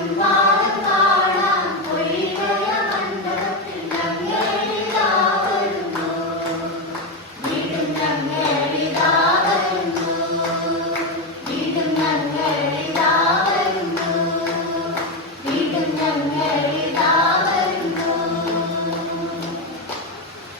Bye.